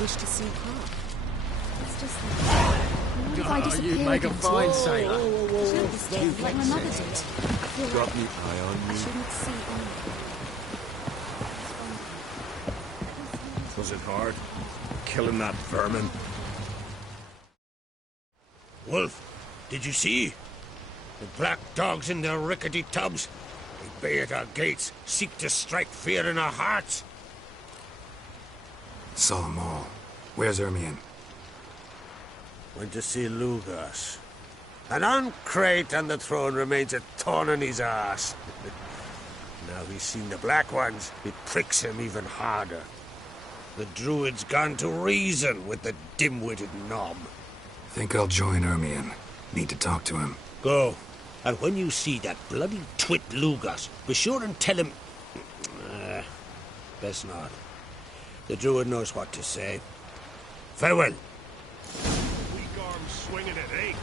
wish to see Clark. It's just that... What if I disappear You'd make a again? fine sailor. I should have stayed like my mother did. I feel Got like me eye on I you. shouldn't see anything. Was it hard? Killing that vermin? Wolf, did you see? The black dogs in their rickety tubs. They bay at our gates, seek to strike fear in our hearts. Saw them all. Where's Ermion? Went to see Lugas. And on Crate on the throne remains a thorn in his arse. Now he's seen the Black Ones, it pricks him even harder. The Druid's gone to reason with the dim-witted knob. Think I'll join Ermion. Need to talk to him. Go. And when you see that bloody twit Lugas, be sure and tell him... best not. The Druid knows what to say. Farewell. Weak arms swinging it, eh?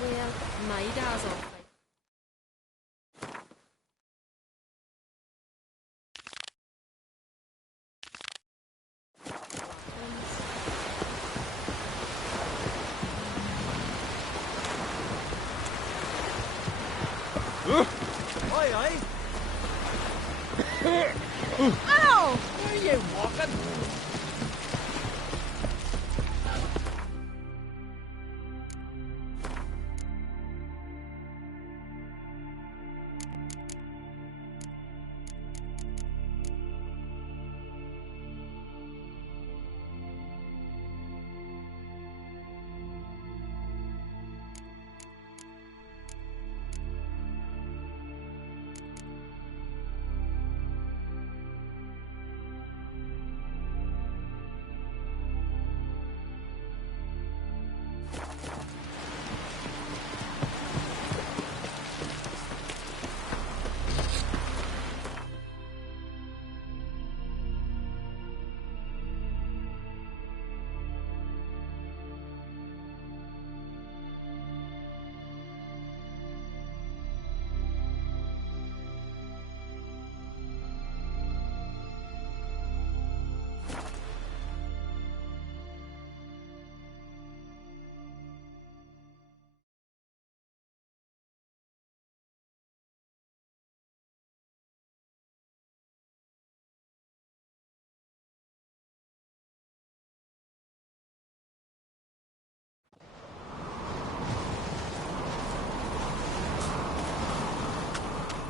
Well, my dad's off. Aye, aye. Ow! Where are you walking?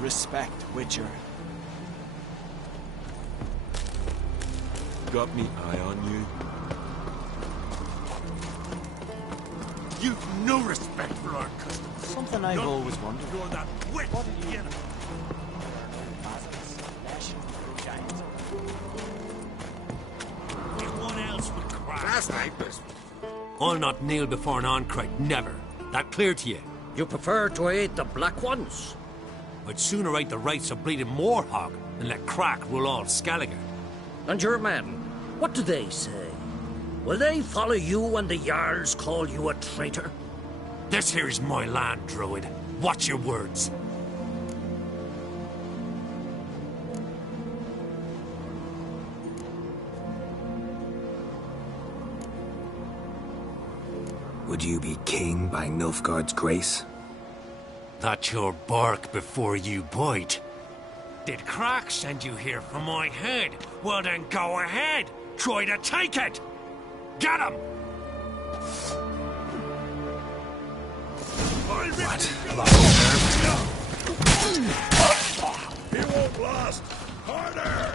Respect, Witcher. Got me eye on you. You've no respect for our customs. Something I've always wondered. You're that wit. What did you Get Anyone else would cry. Last night was... I'll not kneel before an Oncrite, never. That clear to you? You prefer to aid the Black Ones? I'd sooner right the rights of bleeding Moorhog than let Crack rule all Skellige. And your men, what do they say? Will they follow you when the Jarls call you a traitor? This here's my land, Druid. Watch your words. Would you be king by Nilfgaard's grace? That's your bark before you bite. Did Crack send you here for my head? Well then go ahead. Try to take it. Get him! What? He won't last! Harder!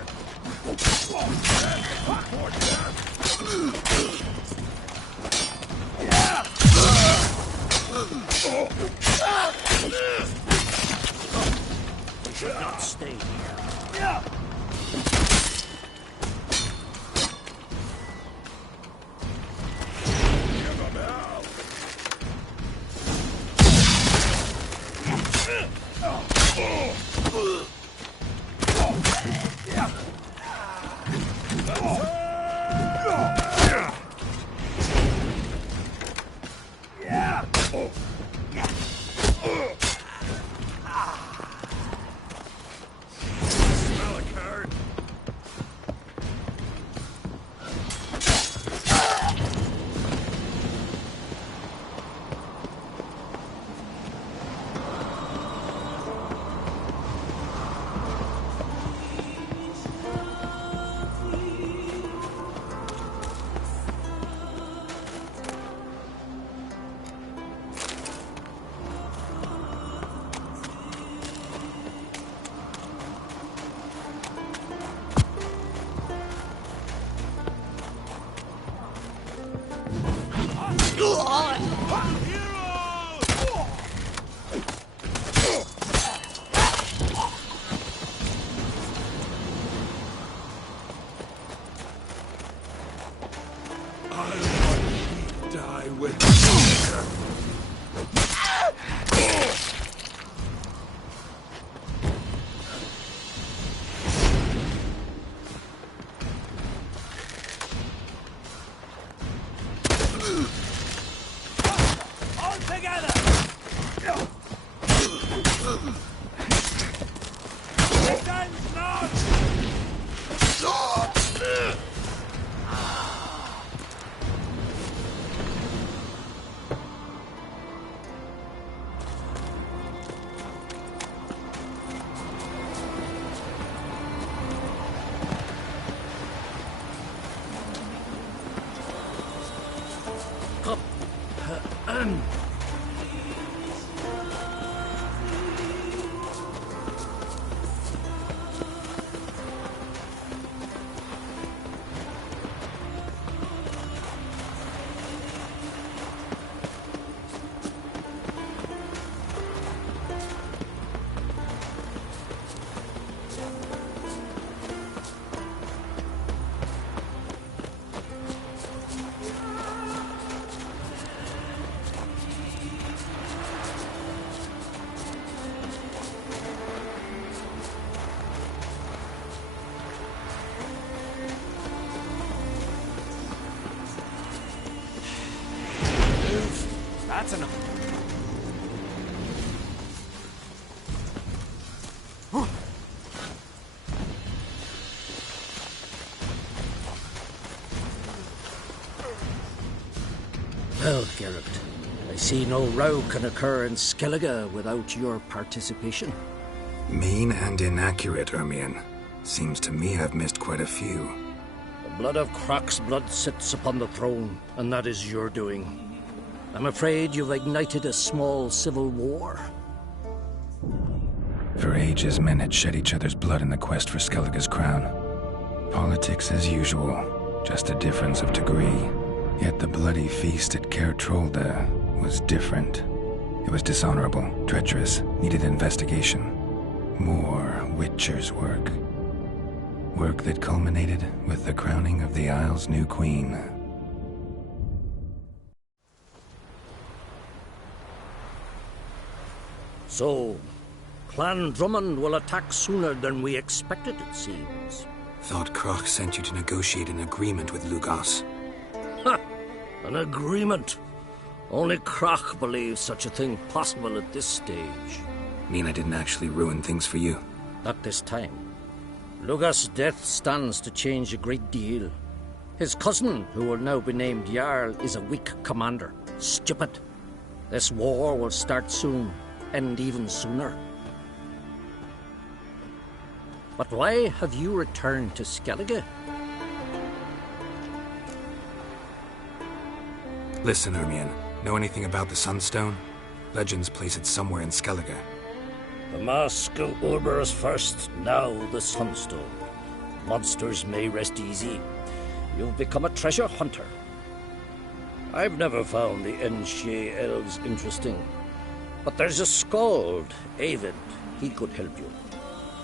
We should not stay here. Give him hell! Well, Geralt, I see no row can occur in Skellige without your participation. Mean and inaccurate, Ermion. Seems to me I've missed quite a few. The blood of Croc's blood sits upon the throne, and that is your doing. I'm afraid you've ignited a small civil war. For ages, men had shed each other's blood in the quest for Skellige's crown. Politics as usual, just a difference of degree. Yet the bloody feast at Caer Trolda was different. It was dishonorable, treacherous, needed investigation. More Witcher's work. Work that culminated with the crowning of the Isle's new queen. So, Clan Drummond will attack sooner than we expected, it seems. Thought Croc sent you to negotiate an agreement with Lugas. Ha! An agreement. Only Croc believes such a thing possible at this stage. Mean I didn't actually ruin things for you? Not this time. Lugas' death stands to change a great deal. His cousin, who will now be named Jarl, is a weak commander. Stupid. This war will start soon, end even sooner. But why have you returned to Skellige? Listen, Ermion. Know anything about the Sunstone? Legends place it somewhere in Skellige. The mask of Urberus first, now the Sunstone. Monsters may rest easy. You've become a treasure hunter. I've never found the Enshe elves interesting. But there's a skald, Avid. He could help you.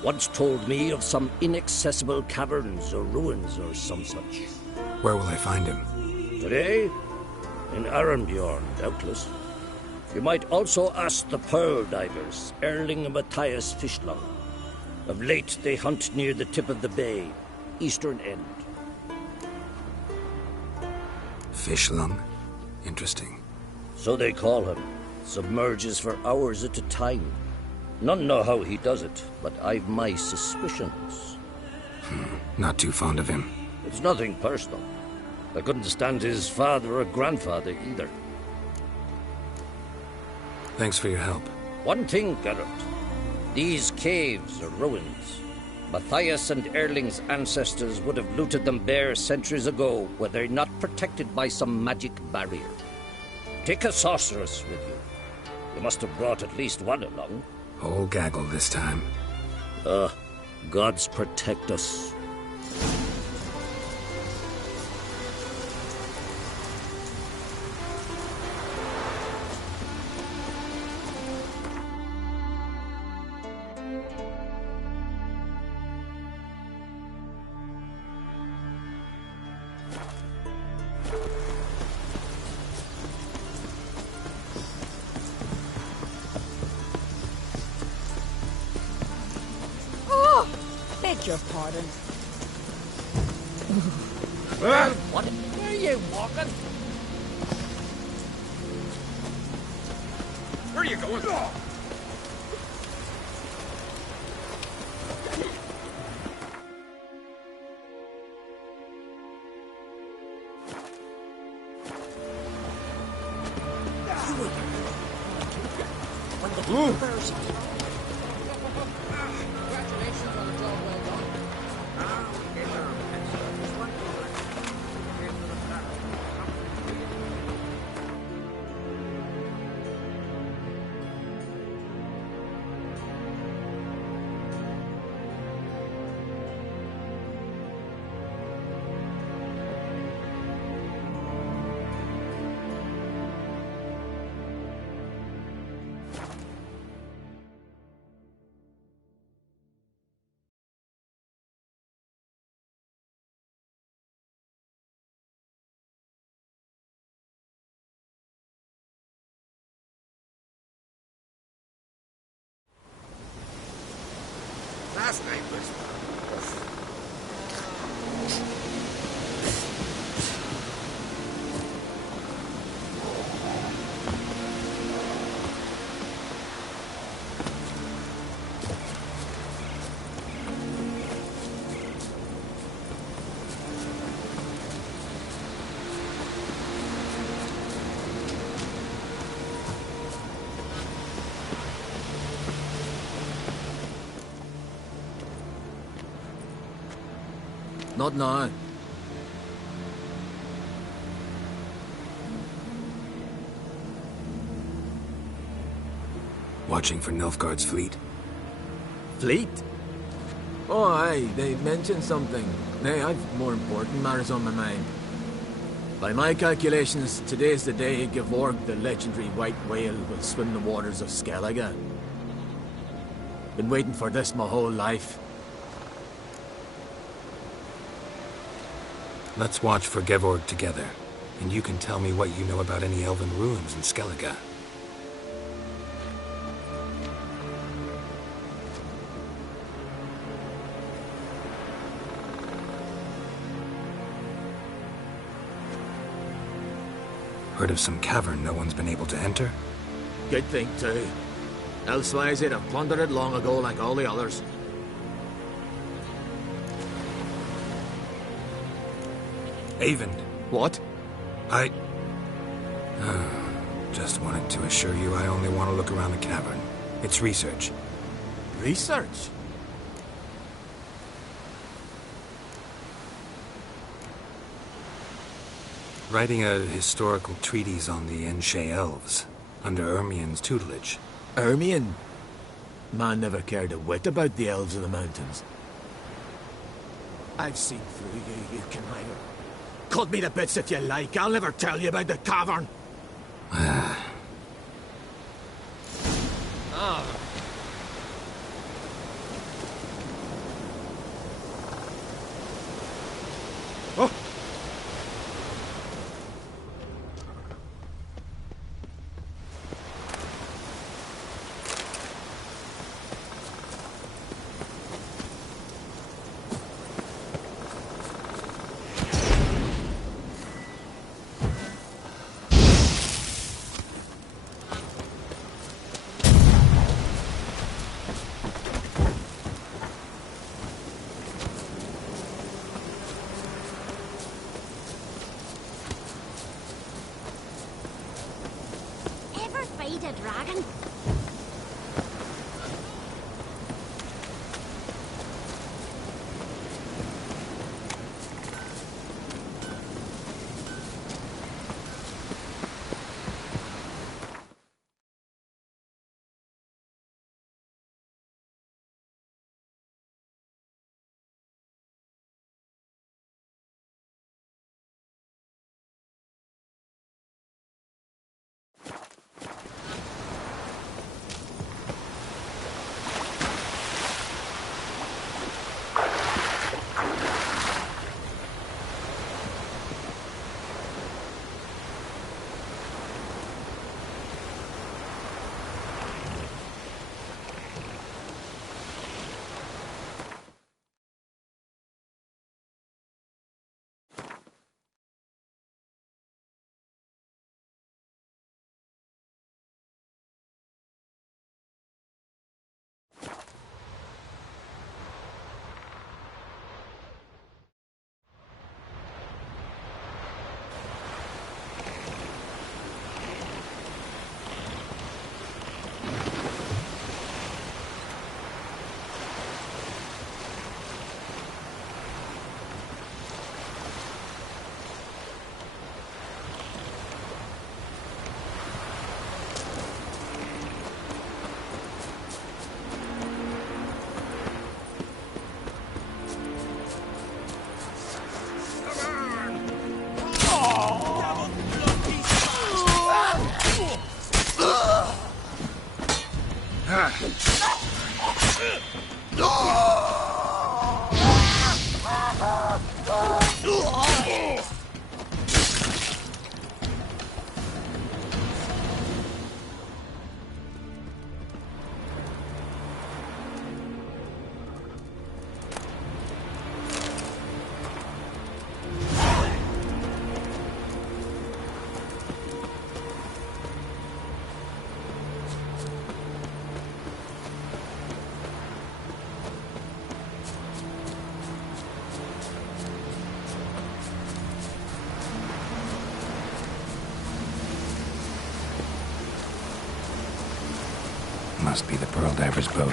Once told me of some inaccessible caverns or ruins or some such. Where will I find him? Today? In Arenbjorn, doubtless. You might also ask the Pearl Divers, Erling and Matthias Fishlung. Of late, they hunt near the tip of the bay, eastern end. Fishlung? Interesting. So they call him. Submerges for hours at a time. None know how he does it, but I've my suspicions. Not too fond of him. It's nothing personal. I couldn't stand his father or grandfather either. Thanks for your help. One thing, Geralt. These caves are ruins. Matthias and Erling's ancestors would have looted them bare centuries ago were they not protected by some magic barrier. Take a sorceress with you. You must have brought at least one along. Whole gaggle this time. Gods protect us. Beg your pardon. What? Where are you walking? Where are you going? Last night was... Not now. Watching for Nilfgaard's fleet? Fleet? Oh, aye, they mentioned something. Nay, I've more important matters on my mind. By my calculations, today's the day Gevorg, the legendary white whale, will swim the waters of Skellige. Been waiting for this my whole life. Let's watch for Gevorg together, and you can tell me what you know about any elven ruins in Skellige. Heard of some cavern no one's been able to enter? Good thing, too. Elsewise, they'd have plundered it long ago like all the others. Avon. What? I... just wanted to assure you I only want to look around the cavern. It's research. Research? Writing a historical treatise on the Enshe elves, under Ermien's tutelage. Ermien? Man never cared a whit about the elves of the mountains. I've seen through you, you conniver. Cut me to bits if you like, I'll never tell you about the cavern. Ah. Oh. A dragon? Must be the Pearl Diver's boat.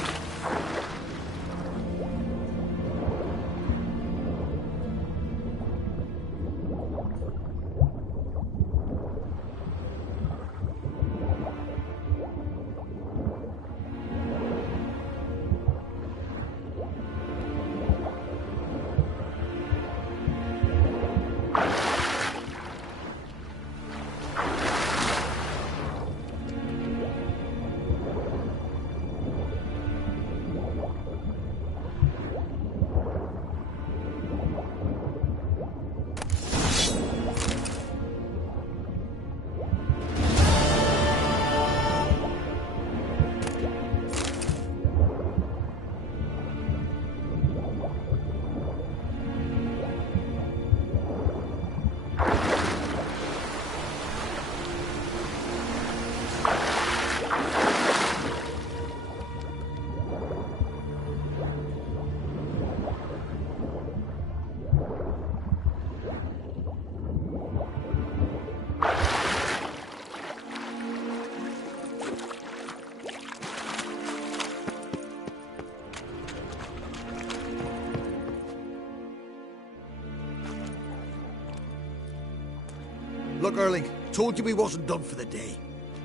Look, Erling, told you we wasn't done for the day.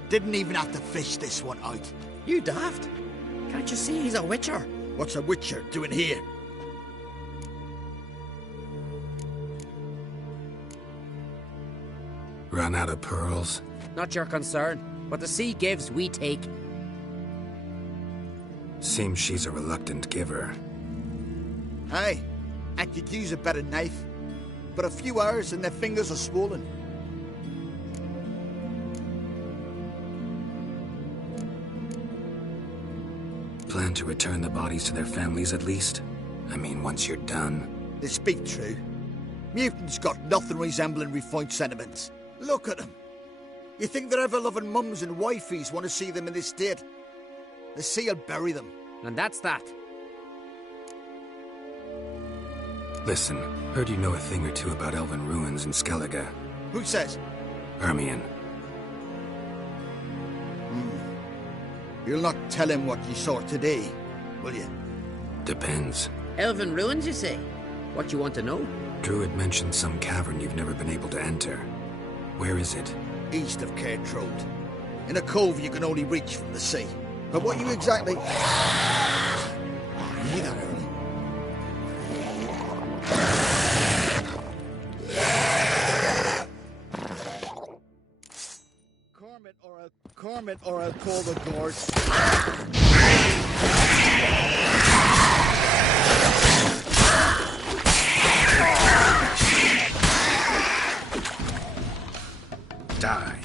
Didn't even have to fish this one out. You daft? Can't you see he's a witcher? What's a witcher doing here? Run out of pearls? Not your concern. What the sea gives, we take. Seems she's a reluctant giver. Aye, I could use a better knife. But a few hours and their fingers are swollen. Plan to return the bodies to their families at least? I mean, once you're done. They speak true. Mutants got nothing resembling refined sentiments. Look at them. You think their ever-loving mums and wifeys want to see them in this state? The sea will bury them. And that's that. Listen, heard you know a thing or two about elven ruins in Skellige. Who says? Hermione. You'll not tell him what you saw today, will you? Depends. Elven ruins, you say? What you want to know? Druid mentioned some cavern you've never been able to enter. Where is it? East of Cairtrode. In a cove you can only reach from the sea. But what you exactly... You hear that, Erling? Cormit or I'll call the guards. Die.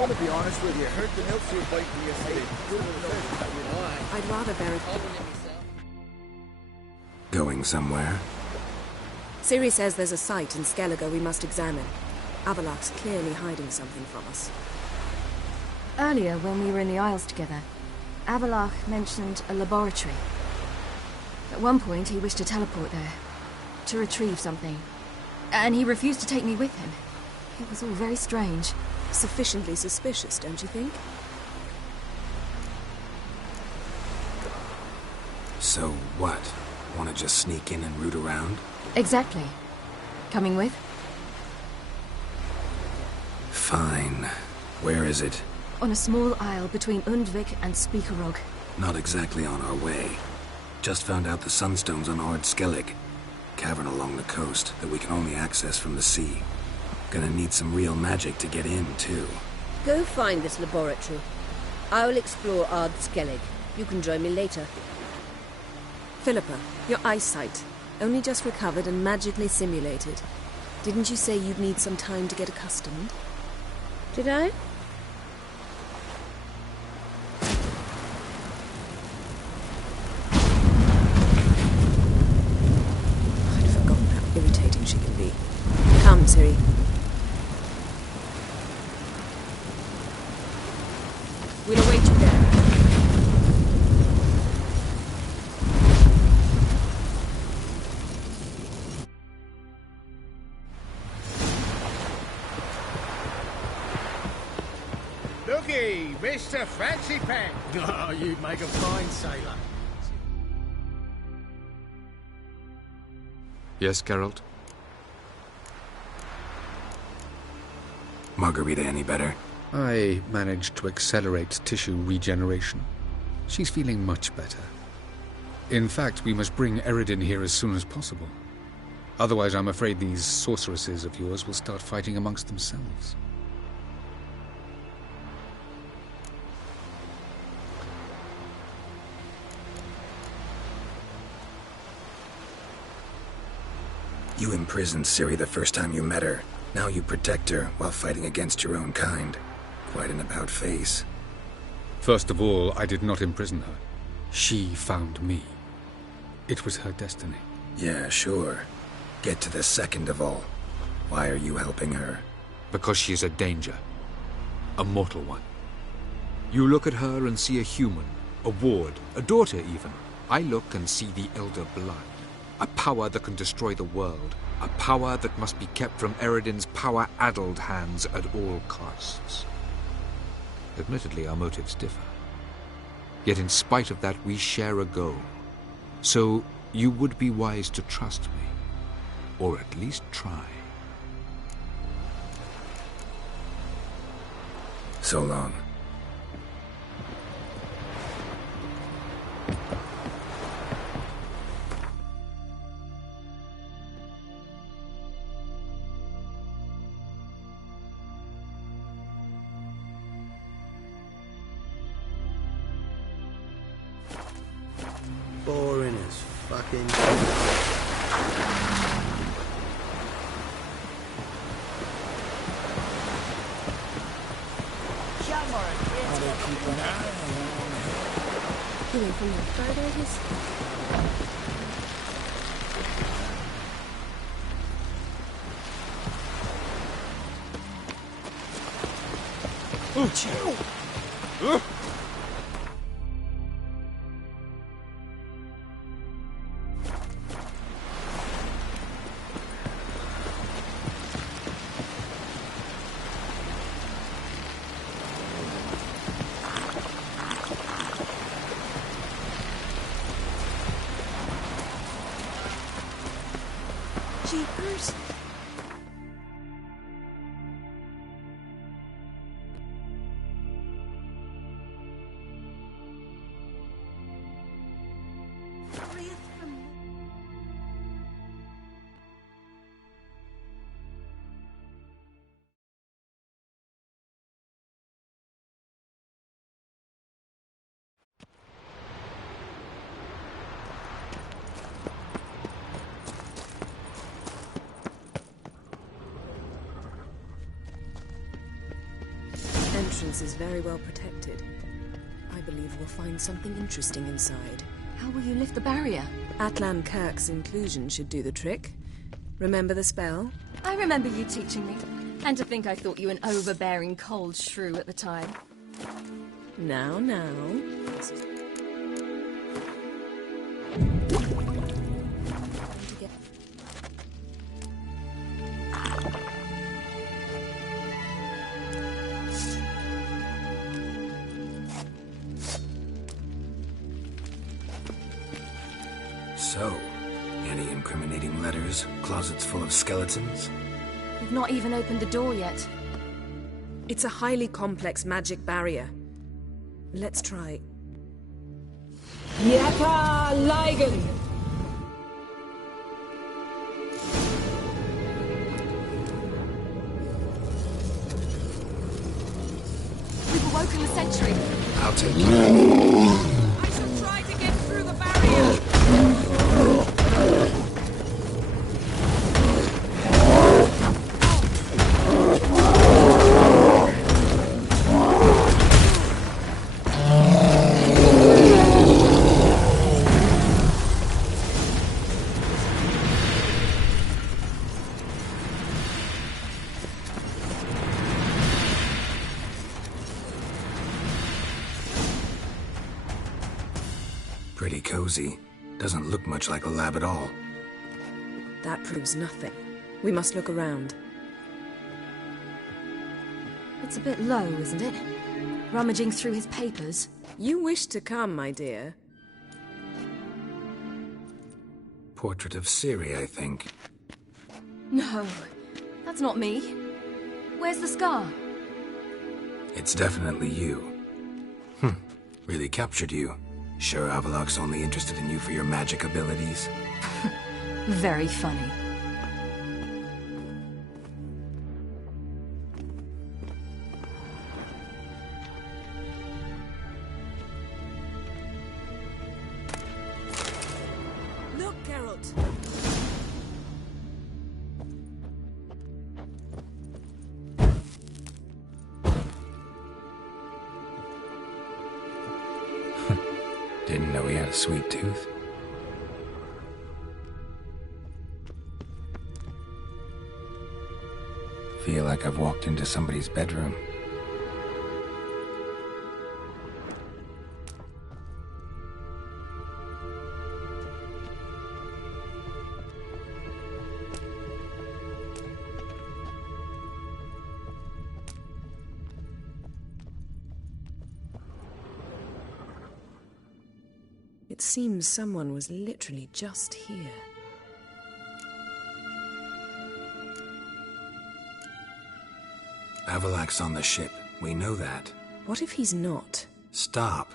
I'm going to be honest with you. I heard the milks were biting yesterday. I'd rather bury... Going somewhere? Ciri says there's a site in Skellige we must examine. Avalok's clearly hiding something from us. Earlier, when we were in the Isles together, Avalok mentioned a laboratory. At one point, he wished to teleport there, to retrieve something. And he refused to take me with him. It was all very strange. Sufficiently suspicious, don't you think? So what? Want to just sneak in and root around? Exactly. Coming with? Fine. Where is it? On a small isle between Undvik and Speakerog. Not exactly on our way. Just found out the sunstones on Ard Skellig. Cavern along the coast that we can only access from the sea. Gonna need some real magic to get in, too. Go find this laboratory. I will explore Ard Skellig. You can join me later. Philippa, your eyesight. Only just recovered and magically simulated. Didn't you say you'd need some time to get accustomed? Did I? I'd forgotten how irritating she can be. Come, Ciri. We'll await you there. Looky, Mr. Fancy Pants. Oh, you'd make a fine sailor. Yes, Geralt? Margarita any better? I managed to accelerate tissue regeneration. She's feeling much better. In fact, we must bring Eredin here as soon as possible. Otherwise, I'm afraid these sorceresses of yours will start fighting amongst themselves. You imprisoned Ciri the first time you met her. Now you protect her while fighting against your own kind. Quite an about-face. First of all, I did not imprison her. She found me. It was her destiny. Yeah, sure. Get to the second of all. Why are you helping her? Because she is a danger. A mortal one. You look at her and see a human, a ward, a daughter even. I look and see the Elder Blood. A power that can destroy the world. A power that must be kept from Eredin's power-addled hands at all costs. Admittedly, our motives differ. Yet in spite of that, we share a goal. So, you would be wise to trust me. Or at least try. So long. Boring as fucking... Healing from your third Aegis? Oh, chill! Jeepers. Entrance is very well protected. I believe we'll find something interesting inside. How will you lift the barrier? Atlan Kirk's inclusion should do the trick. Remember the spell? I remember you teaching me. And to think I thought you an overbearing cold shrew at the time. Now. So, any incriminating letters? Closets full of skeletons? We've not even opened the door yet. It's a highly complex magic barrier. Let's try. Yaka Ligen! We've awoken the sentry. I'll take you. pretty cozy. Doesn't look much like a lab at all. That proves nothing. We must look around. It's a bit low, isn't it? Rummaging through his papers. You wish to come, my dear. Portrait of Ciri, I think. No, that's not me. Where's the scar? It's definitely you. Really captured you. Sure Avallac'h's only interested in you for your magic abilities? Very funny. Look, Geralt. Didn't know he had a sweet tooth. Feel like I've walked into somebody's bedroom. It seems someone was literally just here. Avallac'h's on the ship. We know that. What if he's not? Stop.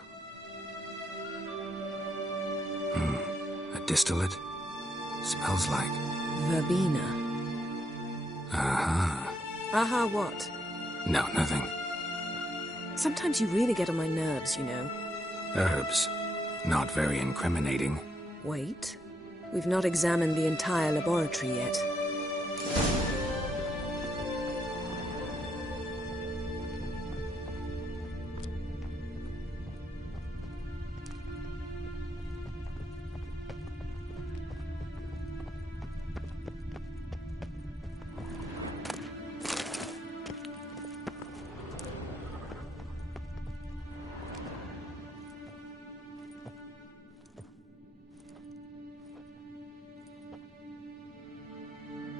A distillate? Smells like... Verbena. Aha. Aha what? No, nothing. Sometimes you really get on my nerves, you know. Herbs. Not very incriminating. Wait. We've not examined the entire laboratory yet.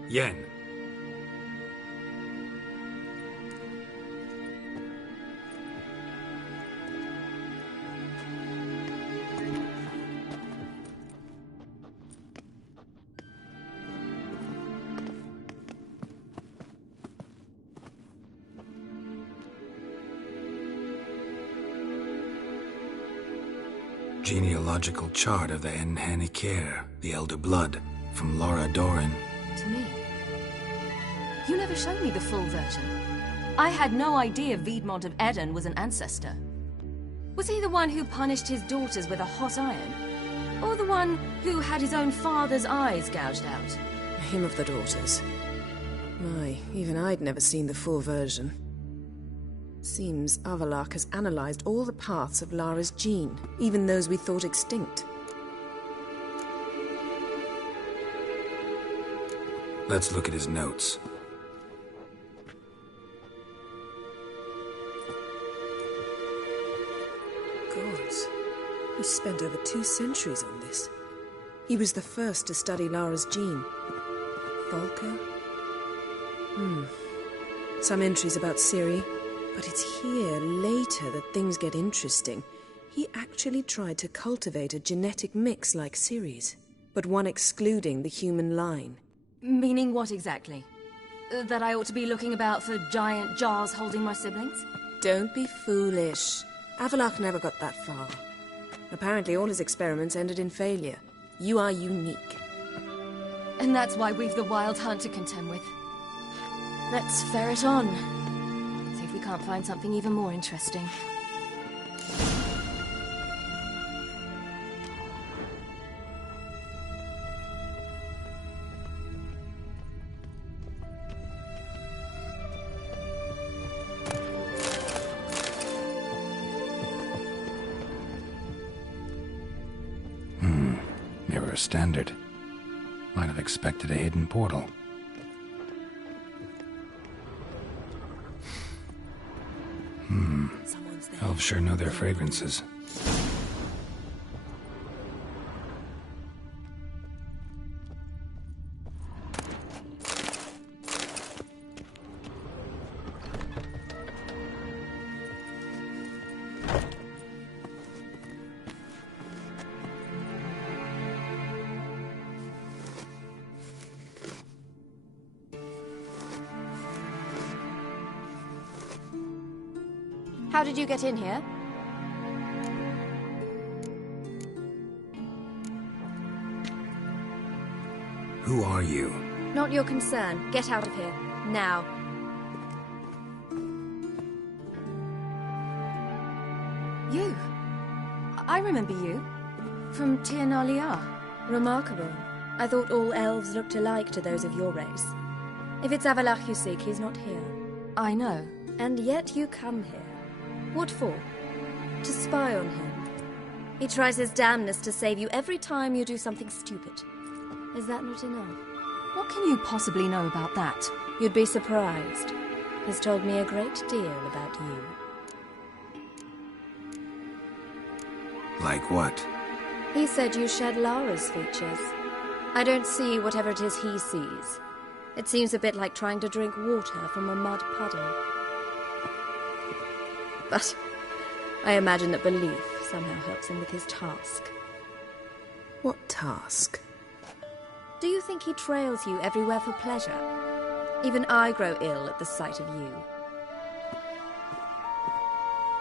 Yen. Genealogical chart of the Enhanikir, the Elder Blood, from Laura Doran. To me. You never showed me the full version. I had no idea Viedmont of Eredin was an ancestor. Was he the one who punished his daughters with a hot iron? Or the one who had his own father's eyes gouged out? Him of the daughters. My, even I'd never seen the full version. Seems Avallac'h has analyzed all the paths of Lara's gene, even those we thought extinct. Let's look at his notes. Gods. He spent over 2 centuries on this. He was the first to study Lara's gene. Volker? Some entries about Ciri, but it's here, later, that things get interesting. He actually tried to cultivate a genetic mix like Ciri's, but one excluding the human line. Meaning what exactly? That I ought to be looking about for giant jars holding my siblings? Don't be foolish. Avallac'h never got that far. Apparently all his experiments ended in failure. You are unique. And that's why we've the Wild Hunt to contend with. Let's ferret on. See if we can't find something even more interesting. Mirror standard. Might have expected a hidden portal. Elves sure know their fragrances. How did you get in here? Who are you? Not your concern. Get out of here. Now. You. I remember you. From Tir na Liar. Remarkable. I thought all elves looked alike to those of your race. If it's Avalach you seek, he's not here. I know. And yet you come here. What for? To spy on him. He tries his damnedest to save you every time you do something stupid. Is that not enough? What can you possibly know about that? You'd be surprised. He's told me a great deal about you. Like what? He said you shared Lara's features. I don't see whatever it is he sees. It seems a bit like trying to drink water from a mud puddle. But I imagine that belief somehow helps him with his task. What task? Do you think he trails you everywhere for pleasure? Even I grow ill at the sight of you.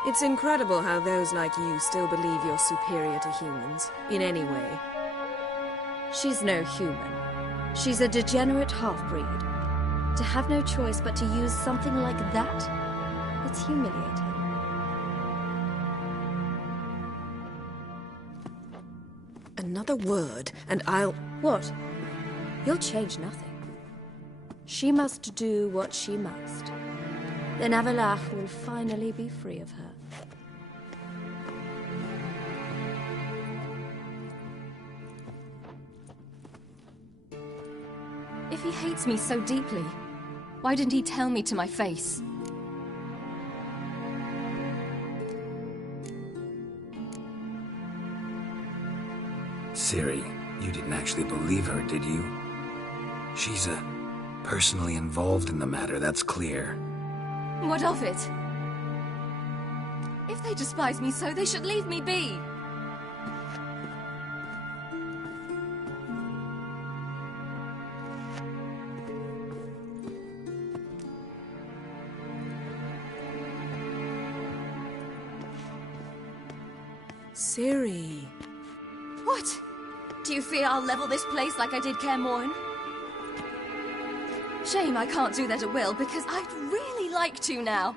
It's incredible how those like you still believe you're superior to humans, in any way. She's no human. She's a degenerate half-breed. To have no choice but to use something like that, it's humiliating. Another word, and I'll... What? You'll change nothing. She must do what she must. Then Avalach will finally be free of her. If he hates me so deeply, why didn't he tell me to my face? Ciri, you didn't actually believe her, did you? She's personally involved in the matter, that's clear. What of it? If they despise me so, they should leave me be. Ciri. What? Do you fear I'll level this place like I did Kaer Morhen? Shame I can't do that at will, because I'd really like to now.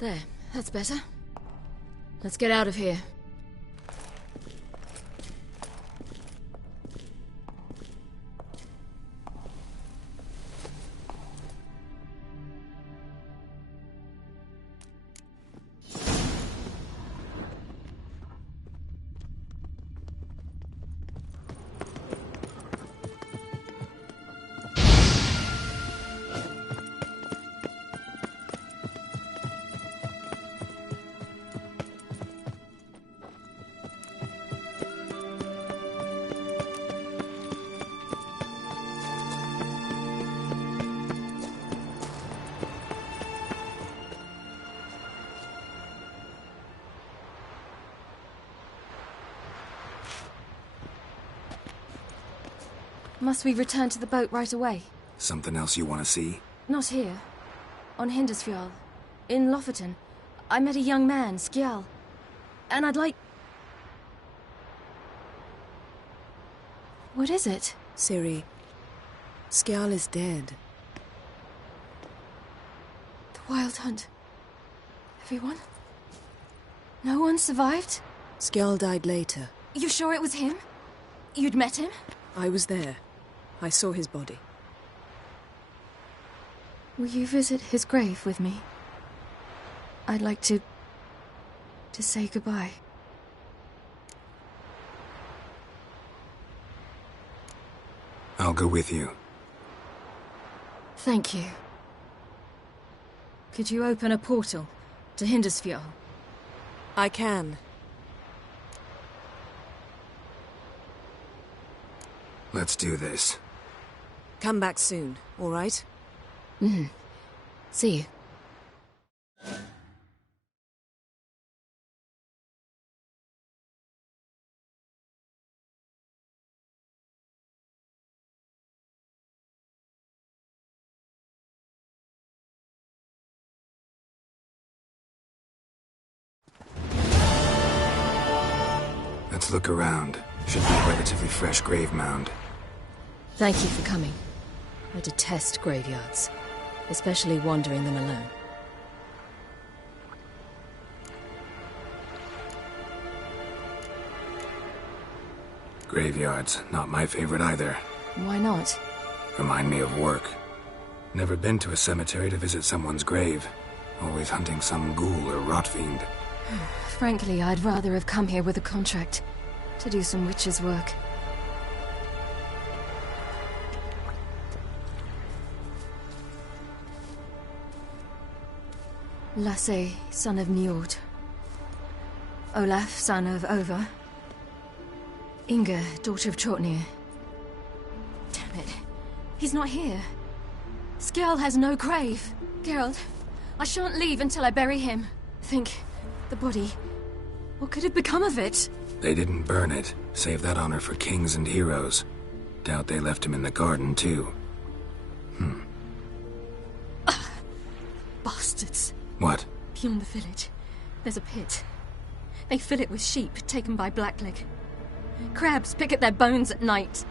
There, that's better. Let's get out of here. Must we return to the boat right away? Something else you want to see? Not here. On Hindusfjall. In Lofoten. I met a young man, Skjal. And I'd like... What is it? Ciri, Skjal is dead. The Wild Hunt. Everyone? No one survived? Skjal died later. You sure it was him? You'd met him? I was there. I saw his body. Will you visit his grave with me? I'd like to say goodbye. I'll go with you. Thank you. Could you open a portal to Hindusfjall? I can. Let's do this. Come back soon, all right? See you. Let's look around. Should be a relatively fresh grave mound. Thank you for coming. I detest graveyards, especially wandering them alone. Graveyards, not my favorite either. Why not? Remind me of work. Never been to a cemetery to visit someone's grave. Always hunting some ghoul or rot fiend. Frankly, I'd rather have come here with a contract to do some witch's work. Lasse, son of Njord. Olaf, son of Over. Inga, daughter of Trotnir. Damn it. He's not here. Skjal has no grave. Geralt, I shan't leave until I bury him. Think, the body. What could have become of it? They didn't burn it. Save that honor for kings and heroes. Doubt they left him in the garden, too. Bastards. What? Beyond the village, there's a pit. They fill it with sheep taken by Blackleg. Crabs pick at their bones at night.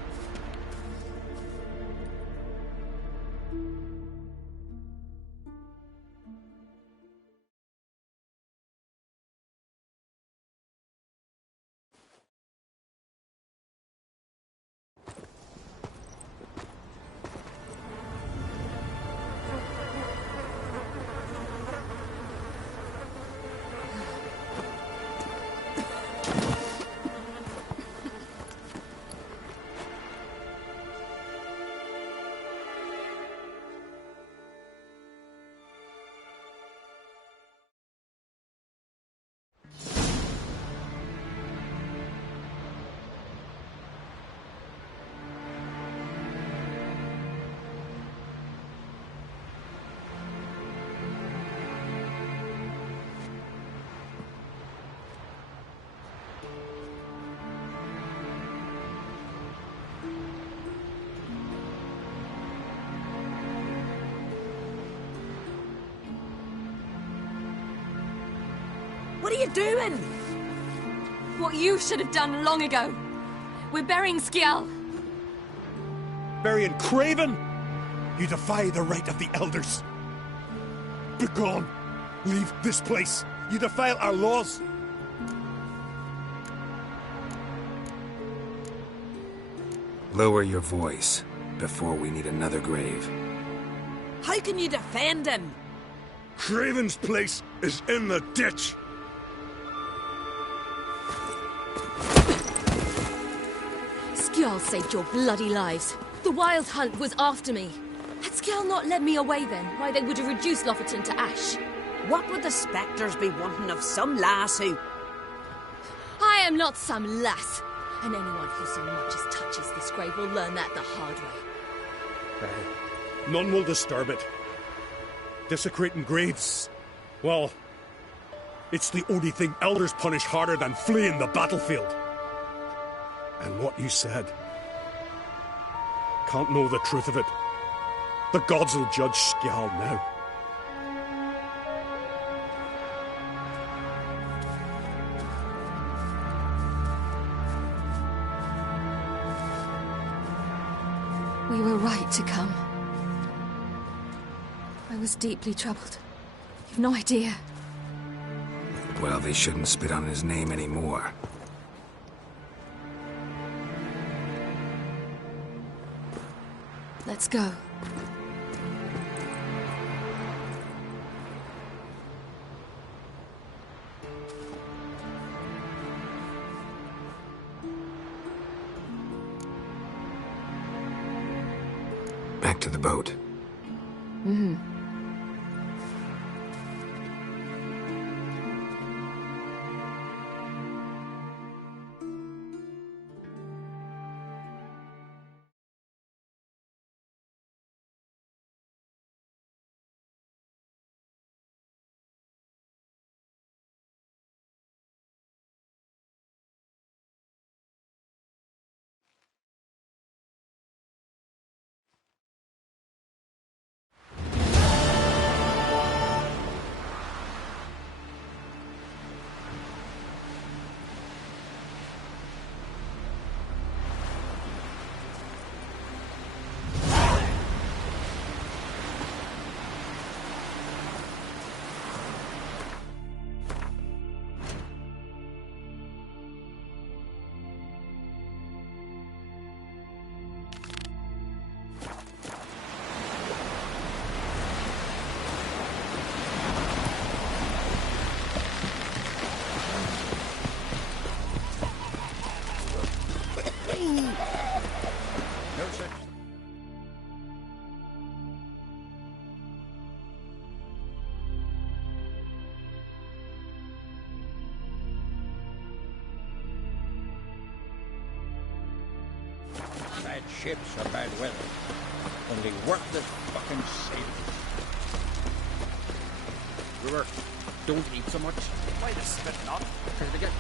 What are you doing? What you should have done long ago. We're burying Skjal. Burying Craven? You defy the right of the elders. Begone. Leave this place. You defile our laws. Lower your voice before we need another grave. How can you defend him? Craven's place is in the ditch. Skjal saved your bloody lives. The Wild Hunt was after me. Had Skjal not led me away then, why they would have reduced Lofoten to ash. What would the spectres be wanting of some lass who... I am not some lass. And anyone who so much as touches this grave will learn that the hard way. None will disturb it. Desecrating graves, well, it's the only thing elders punish harder than fleeing the battlefield. And what you said, can't know the truth of it. The gods will judge Skjal now. We were right to come. I was deeply troubled. You've no idea. Well, they shouldn't spit on his name anymore. Let's go. Back to the boat. Mm-hmm. Bad ships or bad weather. Only worth the fucking sailing. River, don't eat so much. Why the spitting on? Try it again.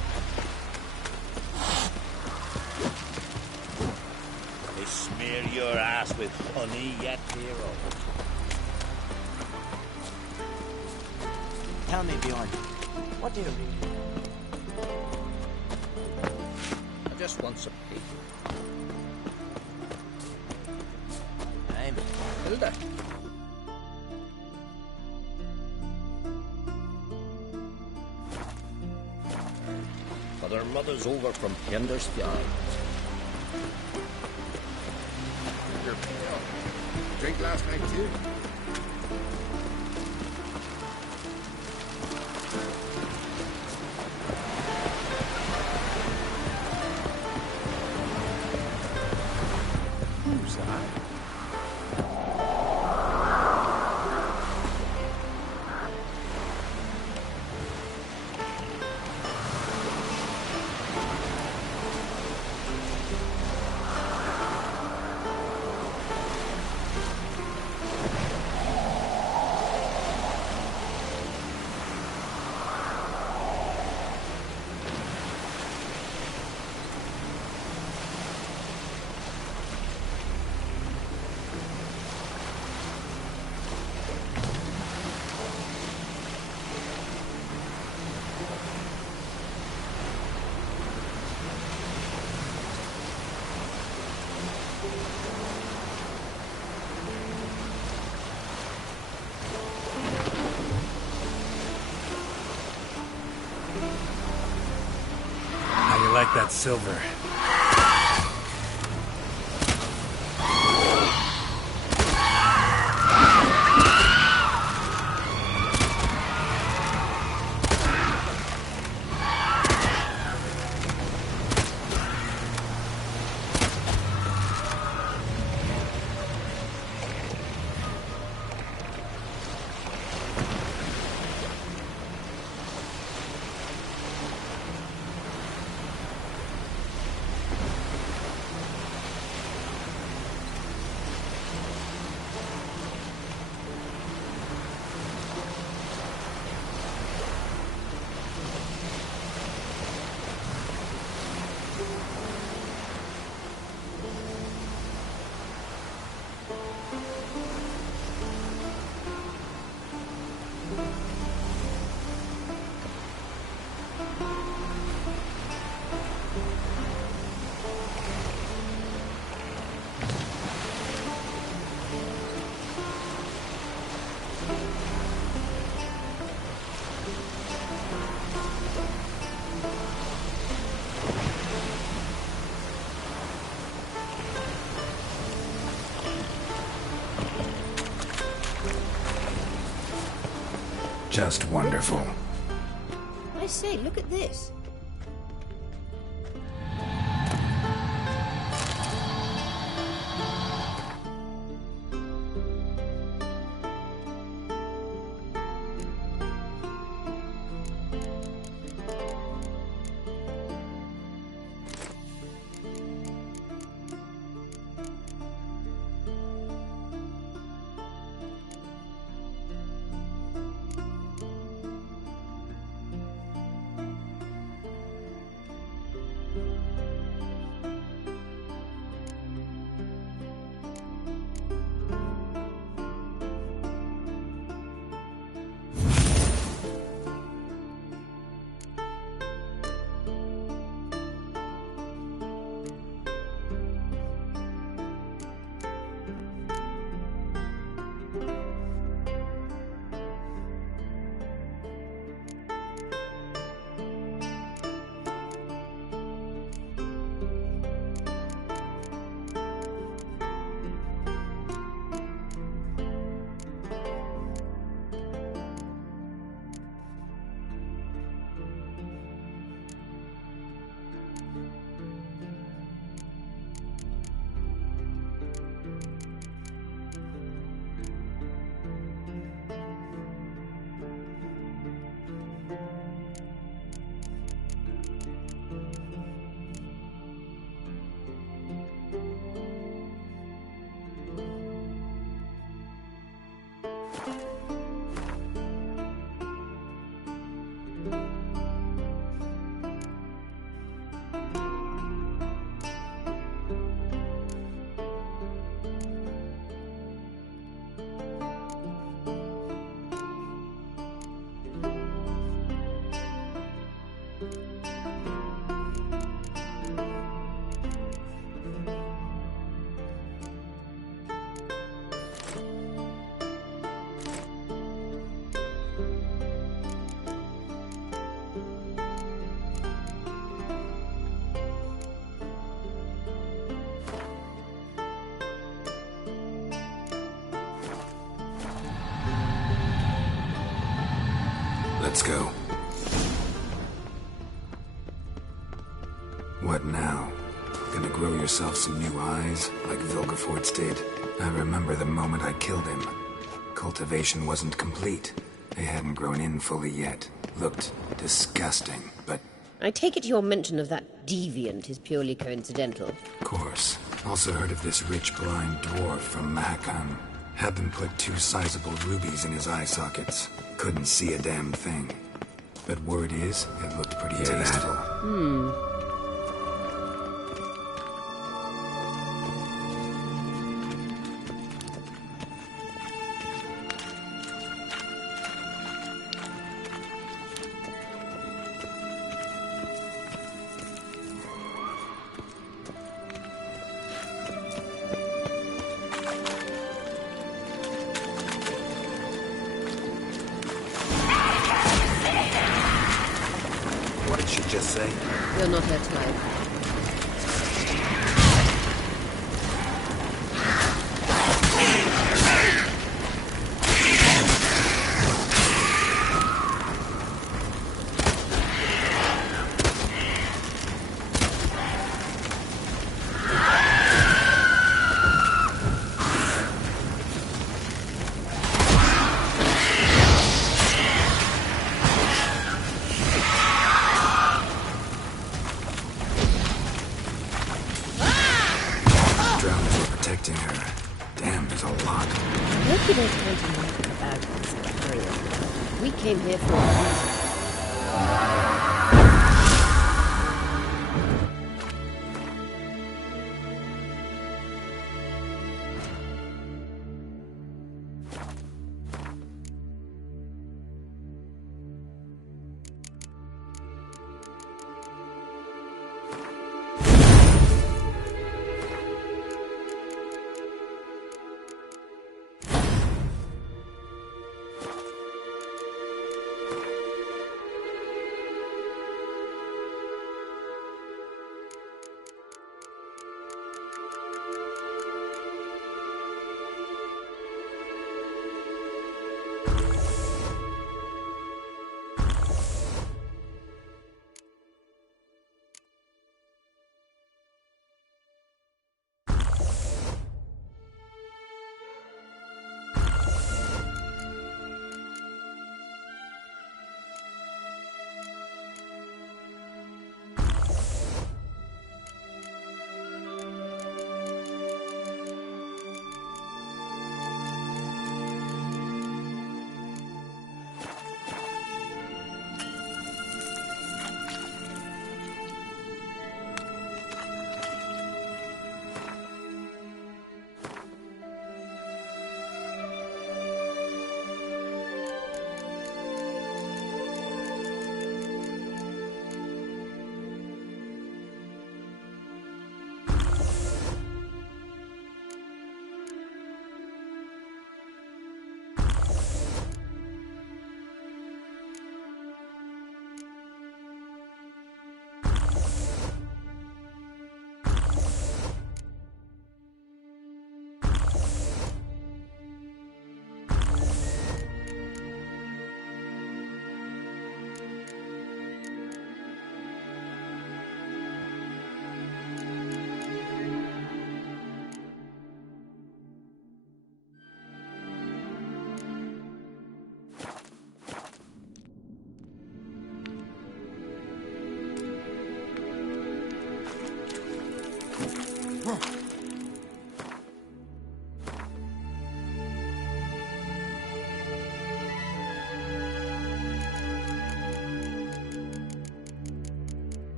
They smear your ass with honey yet, hero. Tell me, Bjorn, what do you read? I just want some tea. I'm Hilda. But her mother's over from Hendersfjord. You're pale. Drink last night too? Who's that? How you like that silver? Just wonderful. I say, look at this. Let's go. What now? Gonna grow yourself some new eyes, like Vilgefortz did? I remember the moment I killed him. Cultivation wasn't complete. They hadn't grown in fully yet. Looked disgusting, but... I take it your mention of that deviant is purely coincidental. Of course. Also heard of this rich blind dwarf from Mahakam. Had them put 2 sizable rubies in his eye sockets. Couldn't see a damn thing. But word is, it looked pretty tasteful. You're not her type. We came here for a reason.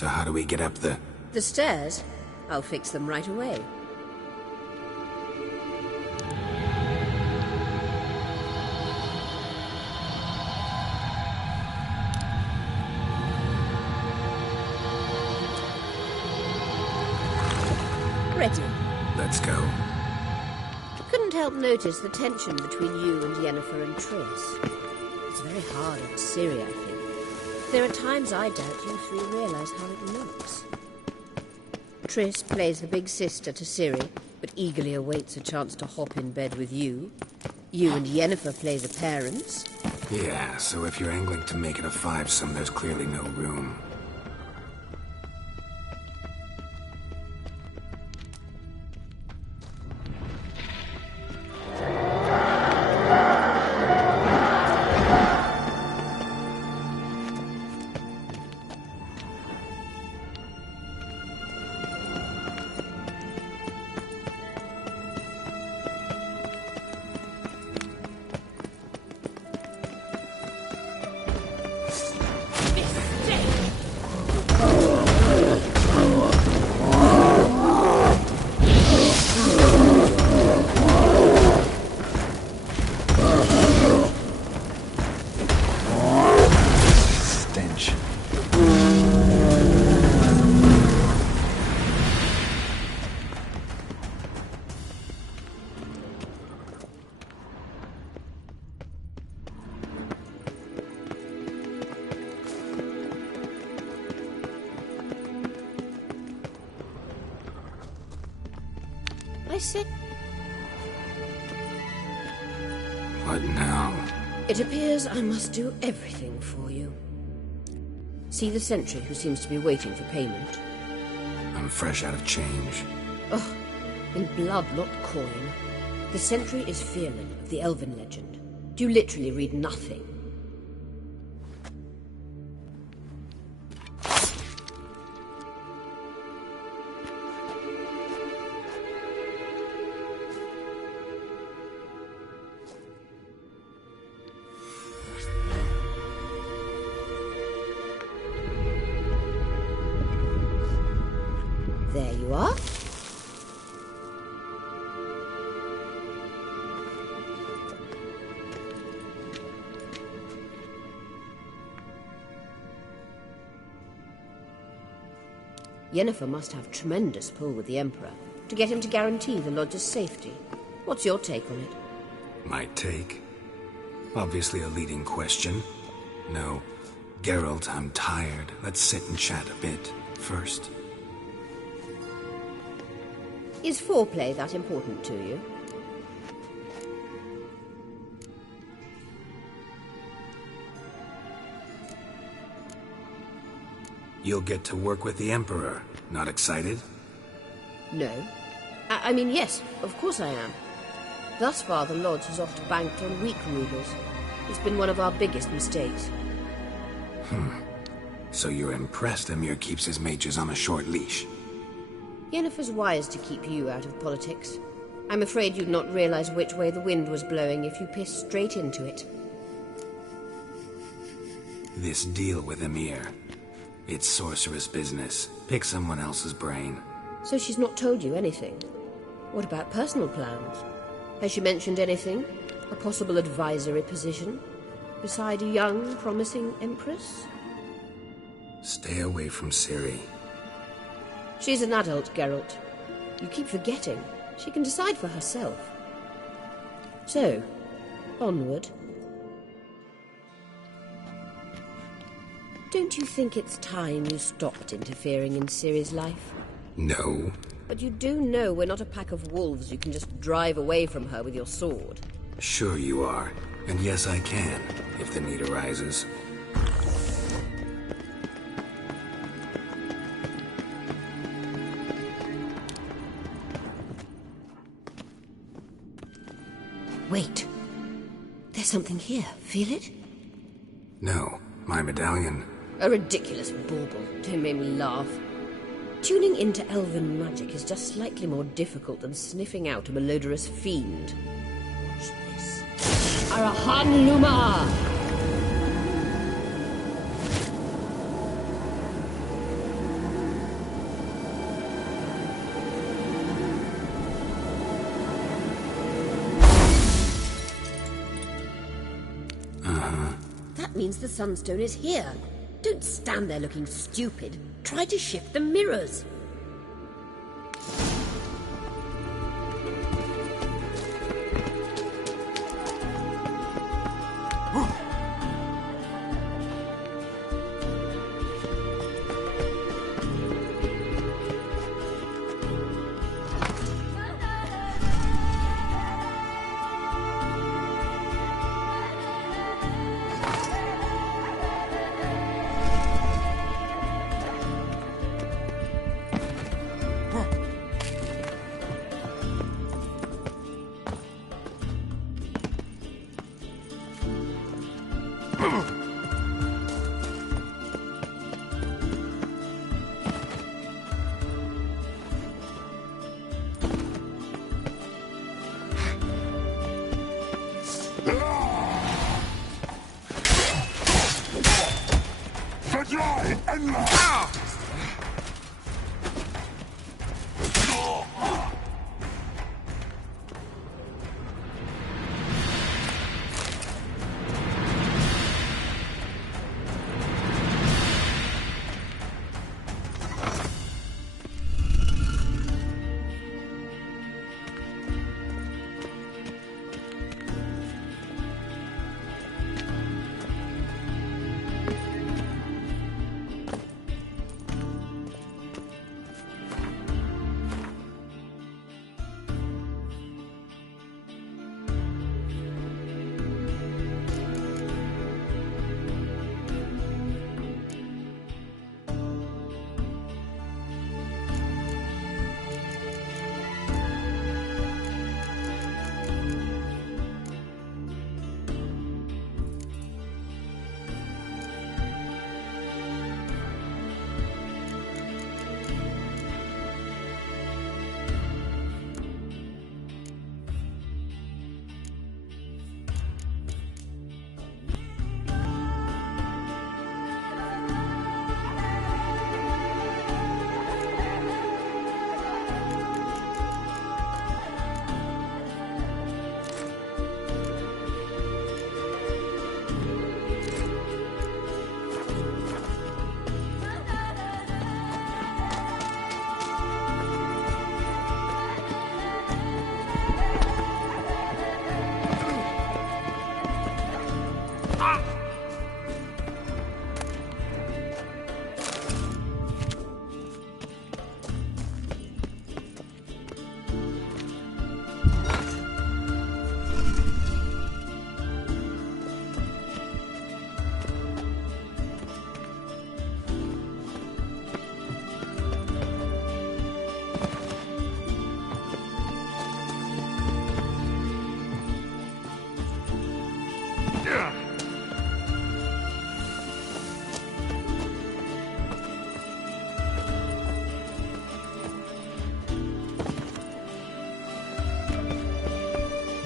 So how do we get up the... The stairs? I'll fix them right away. Ready. Let's go. Couldn't help notice the tension between you and Yennefer and Triss. It's very hard on Ciri, I think. There are times I doubt you three realize how it looks. Triss plays the big sister to Ciri, but eagerly awaits a chance to hop in bed with you. You and Yennefer play the parents. Yeah, so if you're angling to make it a five-some, there's clearly no room. What now? It appears I must do everything for you. See the sentry who seems to be waiting for payment? I'm fresh out of change. Oh, in blood, not coin. The sentry is Fearlan of the Elven legend. Do you literally read nothing? There you are. Yennefer must have tremendous pull with the Emperor to get him to guarantee the Lodge's safety. What's your take on it? My take? Obviously a leading question. No. Geralt, I'm tired. Let's sit and chat a bit first. Is foreplay that important to you? You'll get to work with the Emperor. Not excited? No. I mean, yes, of course I am. Thus far, the Lodge has oft banked on weak rulers. It's been one of our biggest mistakes. So you're impressed Emir keeps his mages on a short leash? Yennefer's wise to keep you out of politics. I'm afraid you'd not realize which way the wind was blowing if you pissed straight into it. This deal with Emir. It's sorceress business. Pick someone else's brain. So she's not told you anything? What about personal plans? Has she mentioned anything? A possible advisory position? Beside a young, promising empress? Stay away from Ciri. She's an adult, Geralt. You keep forgetting. She can decide for herself. So, onward. Don't you think it's time you stopped interfering in Ciri's life? No. But you do know we're not a pack of wolves you can just drive away from her with your sword. Sure you are. And yes, I can, if the need arises. Wait. There's something here. Feel it? No. My medallion. A ridiculous bauble. Don't make me laugh. Tuning into elven magic is just slightly more difficult than sniffing out a malodorous fiend. Watch this. Arahan Luma! That means the Sunstone is here. Don't stand there looking stupid. Try to shift the mirrors.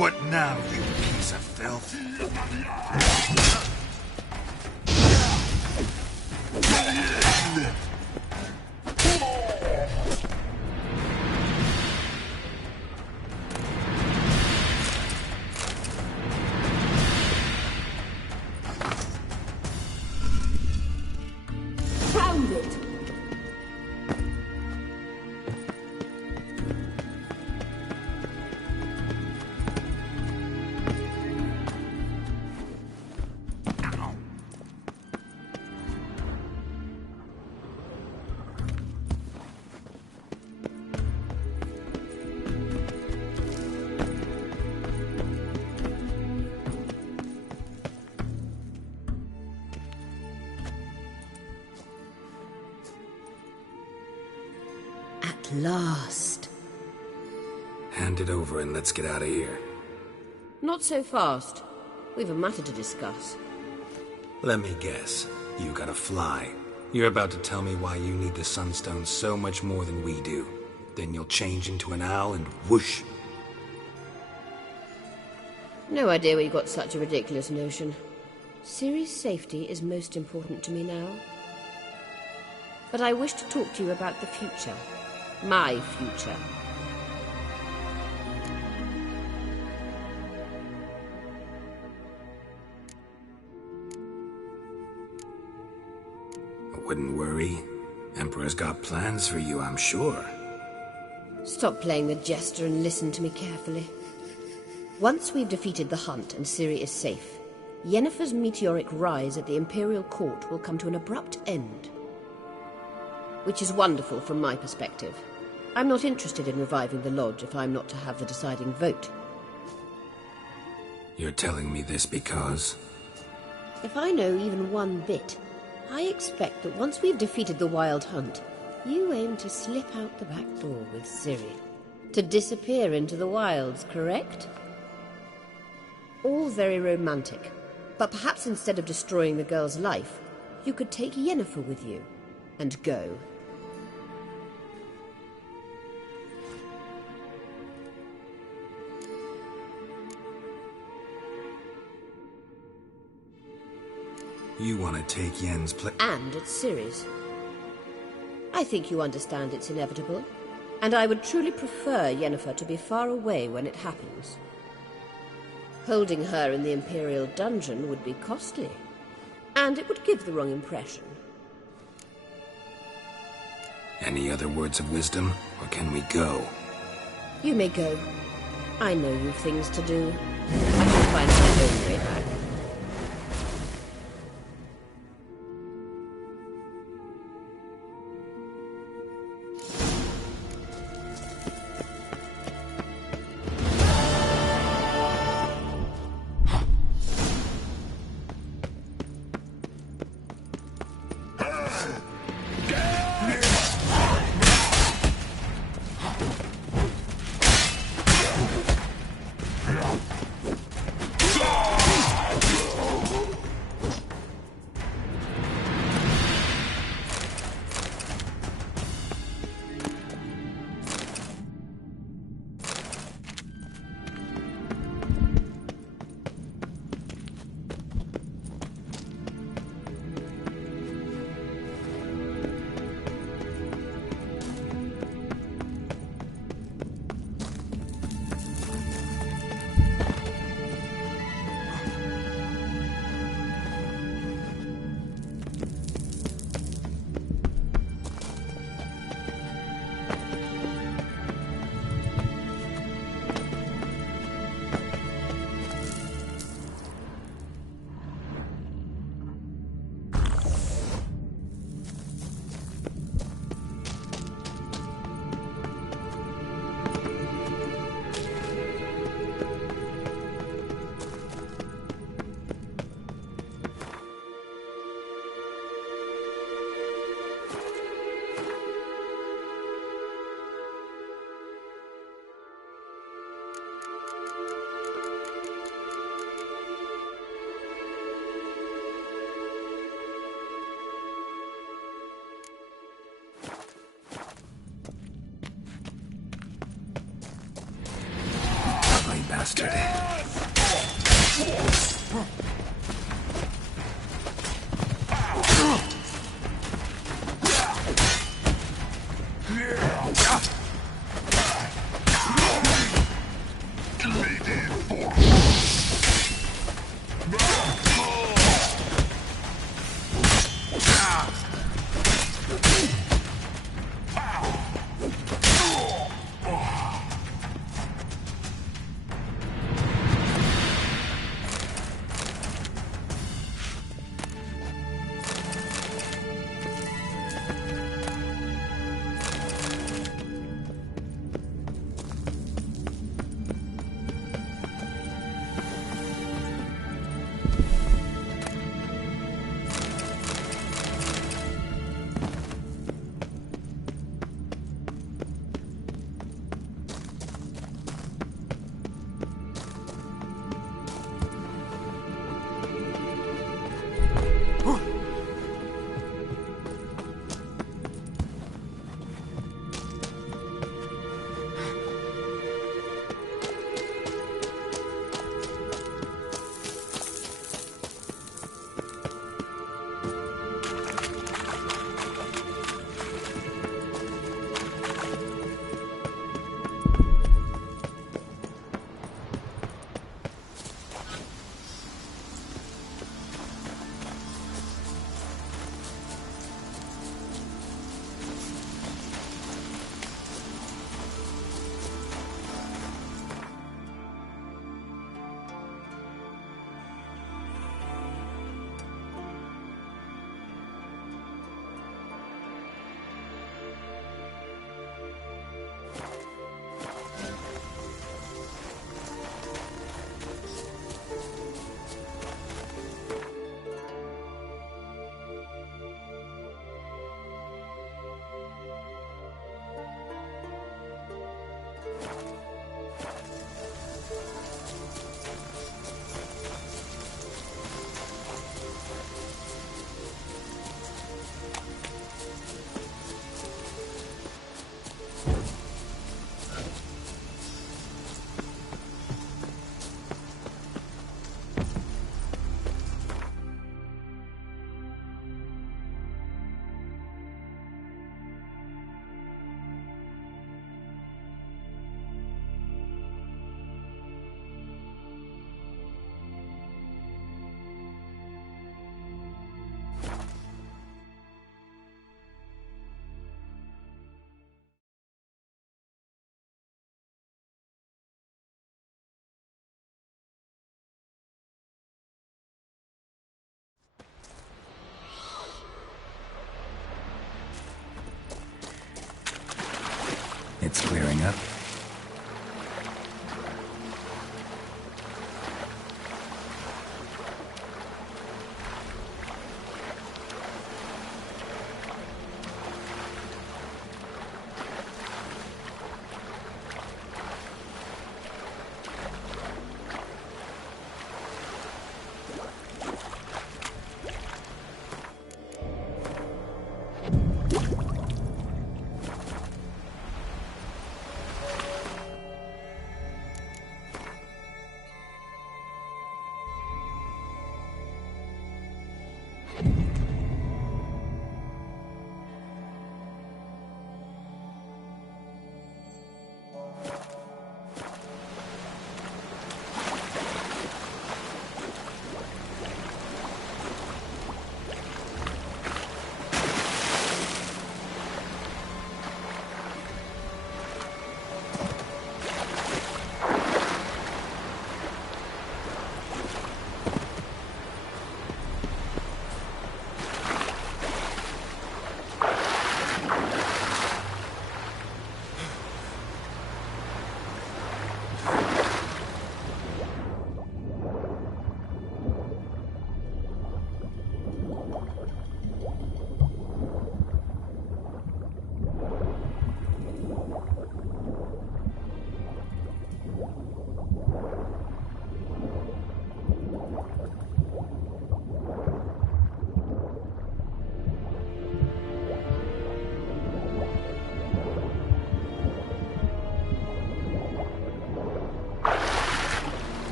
What now, you piece of filth? Found it! Last. Hand it over and let's get out of here. Not so fast. We've a matter to discuss. Let me guess. You gotta fly. You're about to tell me why you need the Sunstone so much more than we do. Then you'll change into an owl and whoosh. No idea where you got such a ridiculous notion. Ciri's safety is most important to me now. But I wish to talk to you about the future. My future. I wouldn't worry. Emperor's got plans for you, I'm sure. Stop playing the jester and listen to me carefully. Once we've defeated the hunt and Ciri is safe, Yennefer's meteoric rise at the Imperial Court will come to an abrupt end. Which is wonderful from my perspective. I'm not interested in reviving the Lodge if I'm not to have the deciding vote. You're telling me this because... If I know even one bit, I expect that once we've defeated the Wild Hunt, you aim to slip out the back door with Ciri. To disappear into the wilds, correct? All very romantic. But perhaps instead of destroying the girl's life, you could take Yennefer with you and go. You want to take Yen's place... And it's Ciri's. I think you understand it's inevitable, and I would truly prefer Yennefer to be far away when it happens. Holding her in the Imperial dungeon would be costly, and it would give the wrong impression. Any other words of wisdom, or can we go? You may go. I know you've things to do. I can find my own way back. bastard. It's clearing up.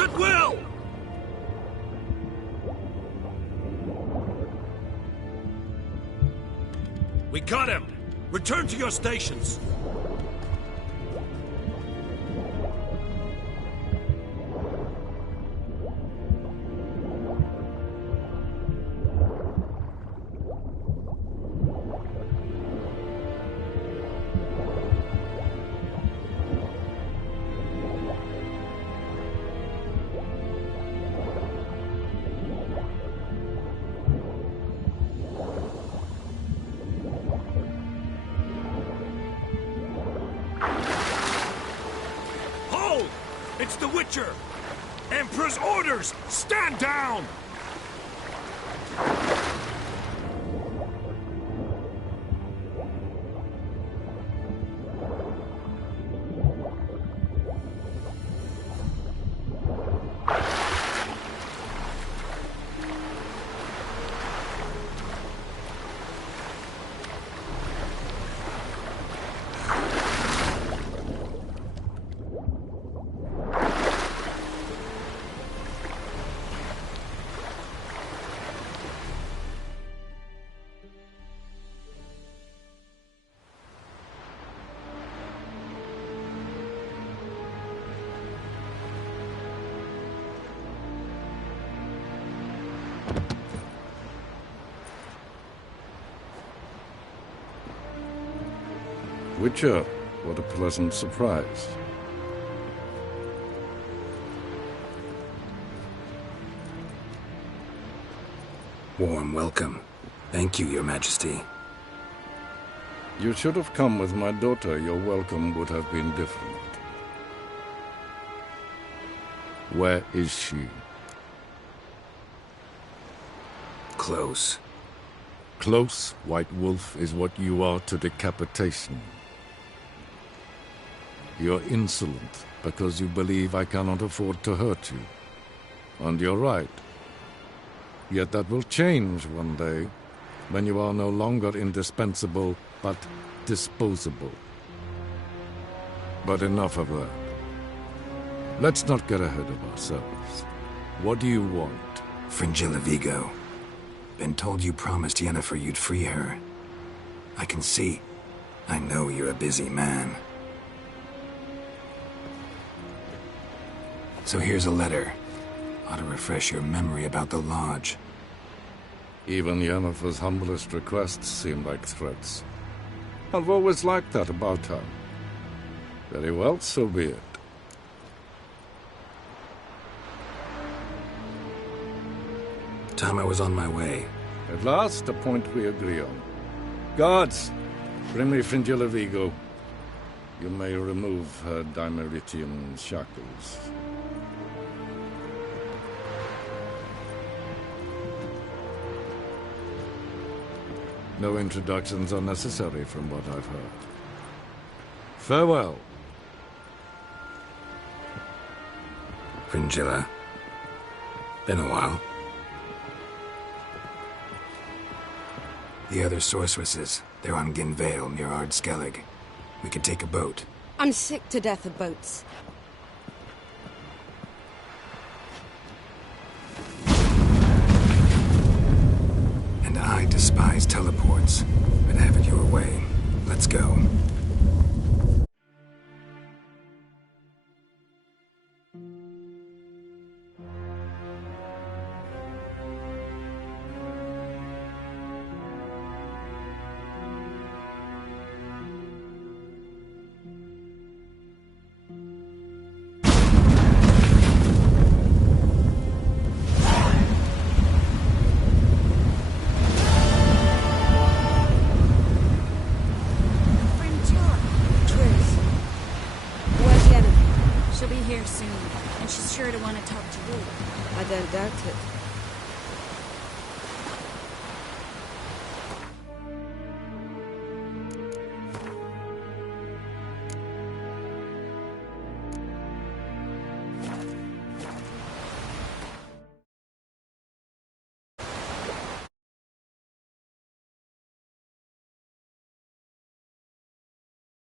us at will! We got him! Return to your stations! It's the Witcher! Emperor's orders! Stand down! Witcher, what a pleasant surprise. Warm welcome. Thank you, Your Majesty. You should have come with my daughter. Your welcome would have been different. Where is she? Close. Close, White Wolf, is what you are to decapitation. You're insolent because you believe I cannot afford to hurt you. And you're right. Yet that will change one day, when you are no longer indispensable, but disposable. But enough of that. Let's not get ahead of ourselves. What do you want? Fringilla VIGO. Been told you promised Yennefer you'd free her. I can see. I know you're a busy man. So here's a letter. Ought to refresh your memory about the Lodge. Even Yennefer's humblest requests seem like threats. I've always liked that about her. Very well, so be it. Time I was on my way. At last, a point we agree on. Guards, bring me Fringilla VIGO. You may remove her dimeritium shackles. No introductions are necessary from what I've heard. Farewell. Fringilla. Been a while. The other sorceresses, they're on Ginvale near Ard-Skellig. We could take a boat. I'm sick to death of boats. And I despise teleports, but have it your way. Let's go. She'll be here soon, and she's sure to want to talk to you. I don't doubt it.